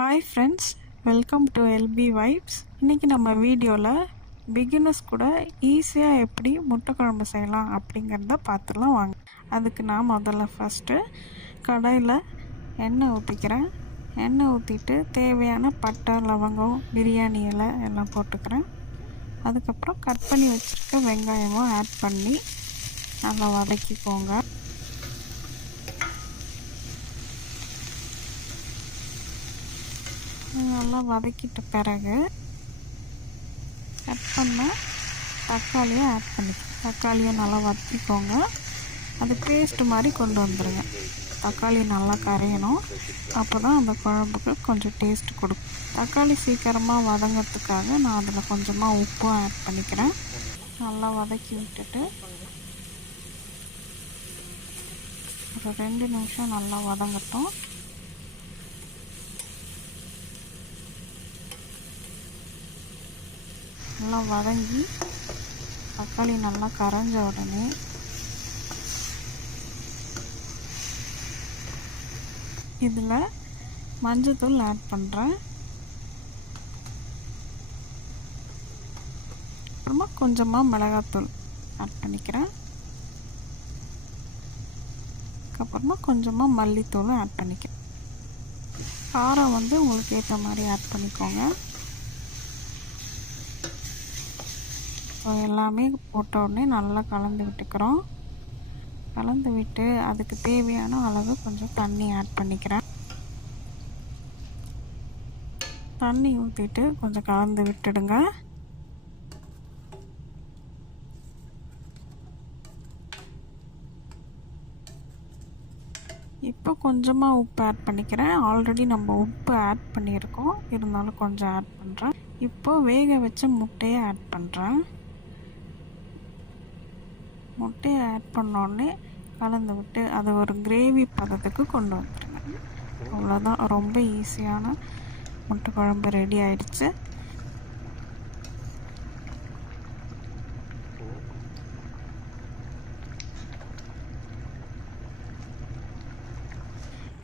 Hi friends, welcome to LP vibes. இன்றைக்கி நம்ம வீடியோவில் பிகினர்ஸ் கூட ஈஸியாக எப்படி முட்டை குழம்பு செய்யலாம் அப்படிங்கிறத பார்த்துலாம் வாங்க. அதுக்கு நான் முதல்ல ஃபஸ்ட்டு கடாயில் எண்ணெய் ஊற்றிக்கிறேன். எண்ணெய் ஊற்றிட்டு தேவையான பட்டை, லவங்கம், பிரியாணி இலை எல்லாம் போட்டுக்கிறேன். அதுக்கப்புறம் கட் பண்ணி வச்சுருக்க வெங்காயமும் ஆட் பண்ணி நல்லா வதக்கிக்கோங்க. நல்லா வதக்கிட்ட பிறகு கட் பண்ண தக்காளியை ஆட் பண்ணிக்கோங்க. தக்காளியை நல்லா வதக்கிக்கோங்க. அது பேஸ்ட்டு மாதிரி கொண்டு வந்துடுங்க. தக்காளி நல்லா கரையணும். அப்போ தான் அந்த குழம்புக்கு கொஞ்சம் டேஸ்ட் கொடுக்கும். தக்காளி சீக்கிரமாக வதங்கிறதுக்காக நான் அதில் கொஞ்சமாக உப்பும் ஆட் பண்ணிக்கிறேன். நல்லா வதக்கி விட்டுட்டு ஒரு 2 நிமிஷம் நல்லா வதங்கட்டும். நல்லா வதங்கி தக்காளி நல்லா கரைஞ்ச உடனே இதில் மஞ்சத்தூள் ஆட் பண்ணுறேன். அப்புறமா கொஞ்சமாக மிளகாத்தூள் ஆட் பண்ணிக்கிறேன். அப்புறமா கொஞ்சமாக மல்லித்தூளும் ஆட் பண்ணிக்கிறேன். காரம் உங்களுக்கு ஏற்ற மாதிரி ஆட் பண்ணிக்கோங்க. ஸோ எல்லாமே போட்ட உடனே நல்லா கலந்து விட்டுக்கிறோம். கலந்து விட்டு அதுக்கு தேவையான அளவு கொஞ்சம் தண்ணி ஆட் பண்ணிக்கிறேன். தண்ணி ஊற்றிட்டு கொஞ்சம் கலந்து விட்டுடுங்க. இப்போ கொஞ்சமாக உப்பு ஆட் பண்ணிக்கிறேன். ஆல்ரெடி நம்ம உப்பு ஆட் பண்ணியிருக்கோம், இருந்தாலும் கொஞ்சம் ஆட் பண்ணுறேன். இப்போ வேக வச்ச முட்டையை ஆட் பண்ணுறேன். முட்டையை ஆட் பண்ணோடனே கலந்து விட்டு அதை ஒரு கிரேவி பதத்துக்கு கொண்டு வந்துடுங்க. அவ்வளோதான், ரொம்ப ஈஸியான முட்டை குழம்பு ரெடி ஆயிடுச்சு.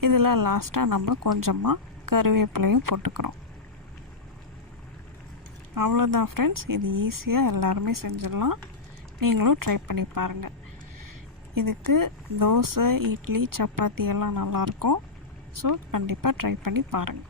இதில் லாஸ்ட்டாக நம்ம கொஞ்சமாக கருவேப்பிலையும் போட்டுக்கிறோம். அவ்வளோதான் ஃப்ரெண்ட்ஸ், இது ஈஸியாக எல்லாருமே செஞ்சிடலாம். நீங்களும் ட்ரை பண்ணி பாருங்கள். இதுக்கு தோசை, இட்லி, சப்பாத்தி எல்லாம் நல்லாயிருக்கும். ஸோ கண்டிப்பாக ட்ரை பண்ணி பாருங்கள்.